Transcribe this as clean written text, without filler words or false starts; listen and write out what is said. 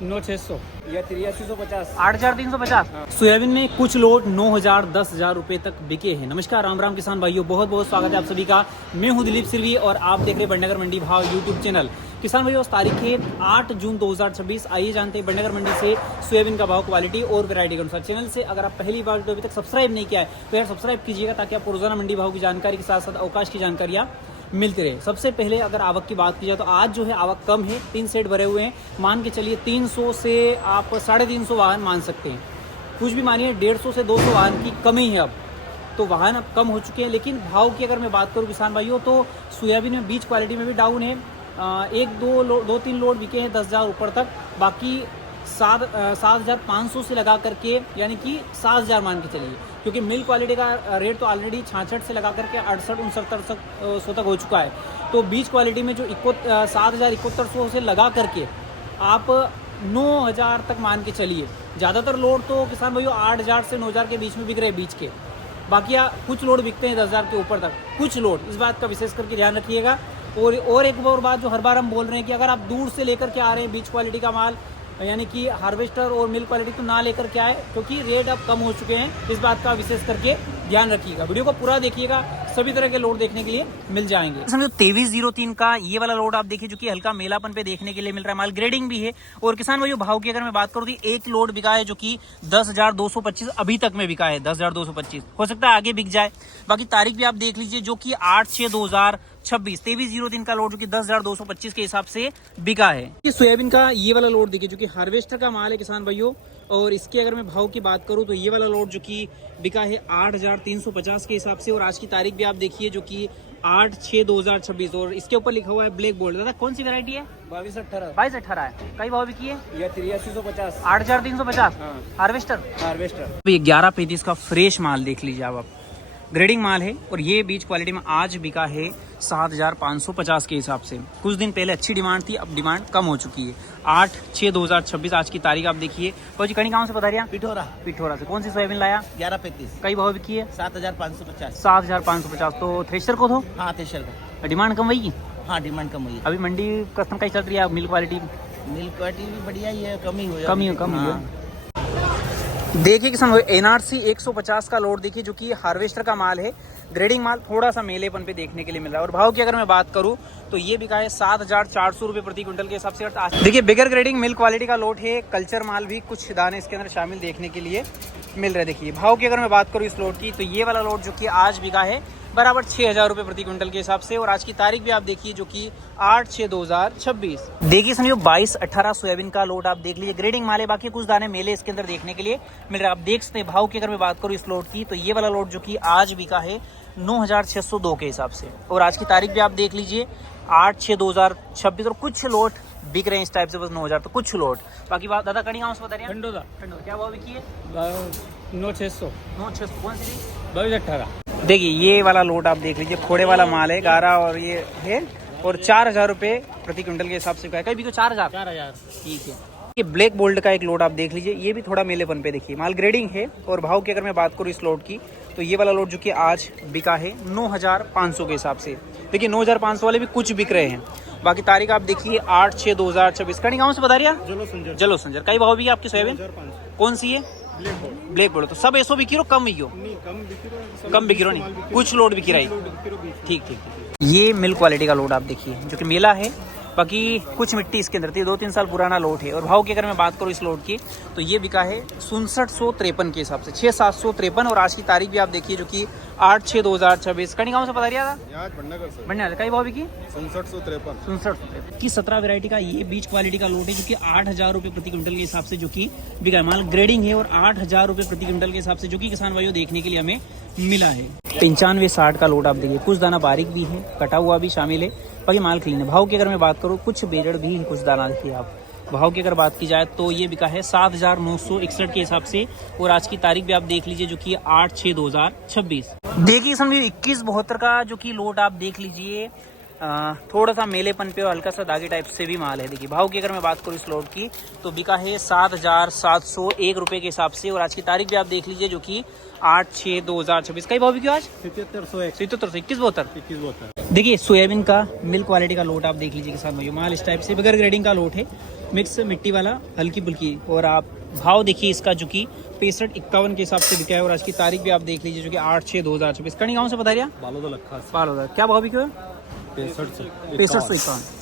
9,600 या 8350। 8,350। सोयाबीन में कुछ लोट 9,000 10,000 रुपए तक बिके हैं। नमस्कार, राम राम किसान भाइयों, बहुत बहुत स्वागत है आप सभी का। मैं हूं दिलीप सिरवी और आप देख रहे हैं बड़नगर मंडी भाव यूट्यूब चैनल। किसान भाइयों, तारीख है 8 जून 2026। आइए जानते हैं बड़नगर मंडी से सोयाबीन का भाव, क्वालिटी और वैरायटी के अनुसार। चैनल से अगर आप पहली बार तो अभी तक सब्सक्राइब नहीं किया है तो यार सब्सक्राइब कीजिएगा, ताकि आपको रोजाना मंडी भाव की जानकारी के साथ साथ अवकाश की जानकारियाँ मिलती रहे। सबसे पहले अगर आवक की बात की जाए तो आज जो है आवक कम है, 3 सेट भरे हुए हैं। मान के चलिए 300 से आप 350 वाहन मान सकते हैं। कुछ भी मानिए 150 से 200 वाहन की कमी है अब, तो वाहन अब कम हो चुके हैं। लेकिन भाव की अगर मैं बात करूं किसान भाइयों, तो सोयाबीन में बीज क्वालिटी में भी डाउन है। 1-2-3 लोड बिके हैं 10,000 ऊपर तक। बाकी 7,500 से लगा करके, यानी कि 7,000 मान के चलिए, क्योंकि मिल क्वालिटी का रेट तो ऑलरेडी 66 से लगा करके 68-69 तक हो चुका है। तो बीज क्वालिटी में जो 7,071 से लगा करके आप 9,000 तक मान के चलिए। ज़्यादातर लोड तो किसान भाइयों 8,000 से 9,000 के बीच में बिक रहे हैं बीज के। बाकी कुछ लोड बिकते हैं 10,000 के ऊपर तक, कुछ लोड। इस बात का विशेष करके ध्यान रखिएगा। और एक और बात जो हर बार हम बोल रहे हैं कि अगर आप दूर से लेकर के आ रहे हैं बीज क्वालिटी का माल, यानी कि हार्वेस्टर और मिल्क क्वालिटी, तो ना लेकर के आए, क्योंकि रेट अब कम हो चुके हैं। इस बात का विशेष करके ध्यान रखिएगा। वीडियो को पूरा देखिएगा, सभी तरह के लोड देखने के लिए मिल जाएंगे। समझो 2303 का ये वाला लोड आप देखिए, जो कि हल्का मेलापन पे देखने के लिए मिल रहा है। माल ग्रेडिंग भी है। और किसान भाइयों, भाव की अगर मैं बात करूँ तो एक लोड बिका है जो कि 10,225 अभी तक में बिका है। 10,225 हो सकता है आगे बिक जाए। बाकी तारीख भी आप देख लीजिए, जो कि 8/6/2026 2303 का लोड जो कि 10,225 के हिसाब से बिका है। सोयाबीन का ये वाला लोड देखिए, जो कि हार्वेस्टर का माल है किसान भाइयों। और इसके अगर मैं भाव की बात करूं तो ये वाला लोड जो कि बिका है 8,350 के हिसाब से। और आज की तारीख भी आप देखिए, जो कि 8/6/2026। और इसके ऊपर लिखा हुआ है ब्लैक बोल्ड। दादा कौन सी वैरायटी है? 2218 है। कई भाव बिकी है? या 8350। 8,350। हार्वेस्टर 11/35 का फ्रेश माल देख लीजिए आप। ग्रेडिंग माल है। और ये बीज क्वालिटी में आज बिका है 7,550 के हिसाब से। कुछ दिन पहले अच्छी डिमांड थी, अब डिमांड कम हो चुकी है। 8/6/2026 आज की तारीख आप देखिए। तो जी कहीं गाँव से बता रही हैं? पिठोरा से। कौन सी सोयाबीन लाया? 11/35। कई भाव बिकी है? 7,550। 7,550। तो थ्रेशर को दो। हाँ, थ्रेशर का डिमांड कम हुई? हाँ, डिमांड कम हुई है। अभी मंडी कस्टम का ही चल रही है। मिल्क क्वालिटी भी बढ़िया ही है, कम ही हुई है। देखिए किसान NRC 150 का लोड देखिए, जो कि हार्वेस्टर का माल है। ग्रेडिंग माल थोड़ा सा मेलेपन पे देखने के लिए मिल रहा है। और भाव की अगर मैं बात करूं तो ये बिका है 7,400 रुपये प्रति क्विंटल के हिसाब से। देखिए बिगर ग्रेडिंग मिल्क क्वालिटी का लोड है। कल्चर माल भी कुछ दाने इसके अंदर शामिल देखने के लिए मिल रहा है। देखिए भाव की अगर मैं बात करूँ इस लोड की, तो ये वाला लोड जो कि आज बिका है बराबर 6,000 रुपये प्रति क्विंटल के हिसाब से। और आज की तारीख भी आप देखिए, जो कि 8/6/2026। देखिए समझो 2218 सोयाबीन का लोड आप देख लीजिए। ग्रेडिंग माल है, बाकी कुछ दाने मेले इसके अंदर देखने के लिए मिल रहा है। आप देख सकते हैं। भाव की अगर मैं बात करूँ इस लोड की, तो ये वाला लोड जो कि आज बिका है 9,602 के हिसाब से। और आज की तारीख भी आप देख लीजिए 8/6/2026। और कुछ लोड बिक रहे हैं इस टाइप से, बस 9,000। तो कुछ लोड। बाकी बात दादा कड़ी गाँव से बता रहे हैं? खंडोदा। क्या भाव बिकी है? 9,600। 9,600। कौन सी? 2218। देखिए ये वाला लोड आप देख लीजिए, खोड़े वाला माल है, गारा और ये है। और 4,000 रुपये प्रति क्विंटल के हिसाब से कहीं भी तो 4,000। ठीक है। ये ब्लैक बोल्ड का एक लोड आप देख लीजिए, ये भी थोड़ा मेलेपन पे देखिए। माल ग्रेडिंग है। और भाव की अगर मैं बात करूँ इस लोड की, तो ये वाला लोड जो कि आज बिका है 9,500 के हिसाब से। देखिए 9,500 वाले भी कुछ बिक रहे हैं। बाकी तारीख आप देखिए 8/6/2026। कहीं गाँव से बता रही है? जलो संजर। कई भाव भी है आपकी सोयाबीन? कौन सी है? Black bold. तो सब ऐसो बिकी रो, कम ही हो? कम बिकी रो नहीं, कुछ लोड बिकी रही। ठीक। ये मिल्क क्वालिटी का लोड आप देखिए, जो कि मेला है। बाकी कुछ मिट्टी इसके अंदर थी, 2-3 साल पुराना लोड है। और भाव की अगर मैं बात करूँ इस लोड की, तो ये बिका है 6753 के हिसाब से। 6,753। और आज की तारीख भी आप देखिए, जो कि 8/6/2026। कहीं गाँव से पता रिया था? बढ़िया। कई भाव बिकी? 6753 की 17 वैरायटी का ये बीज क्वालिटी का लोड है, जो कि 8,000 रुपये प्रति क्विंटल के हिसाब से जो कि बिका है। माल ग्रेडिंग है। और 8,000 रुपये प्रति क्विंटल के हिसाब से जो कि किसान भाइयों देखने के लिए हमें मिला है। 9560 का लोड आप देखिए, कुछ दाना बारीक भी है, कटा हुआ भी शामिल है। बाकी माल क्लीन है। भाव की अगर मैं बात करूँ, कुछ बेजड़ भी है, कुछ दाना देखिए आप। भाव की अगर बात की जाए तो ये बिका है 7,961 के हिसाब से। और आज की तारीख भी आप देख लीजिए, जो कि 8/6/2026। देखिए समझिए 2172 का जो कि लोड आप देख लीजिए, थोड़ा सा मेलेपन पे और हल्का सा दागी टाइप से भी माल है। देखिए भाव की अगर मैं बात करूँ इस लोड की, तो बिका है 7,701 रुपये के हिसाब से। और आज की तारीख भी आप देख लीजिए, जो कि 8/6/2026। कई भाव बिकी आज? 7701। 2172। देखिए सोयाबीन का मिल्क क्वालिटी का लोट आप देख लीजिए किसान भाइयों। माल इस टाइप से बगैर ग्रेडिंग का लोट है। मिक्स मिट्टी वाला हल्की फुल्की। और आप भाव देखिए इसका जो कि 65-51 के हिसाब से बिका है। और आज की तारीख भी आप देख लीजिए जो कि 8/6/2024। कड़ी गाँव से बता रिया बालोदा लखा पाल होता है, क्या भाव बिके हुए? 65 से 65 से 51।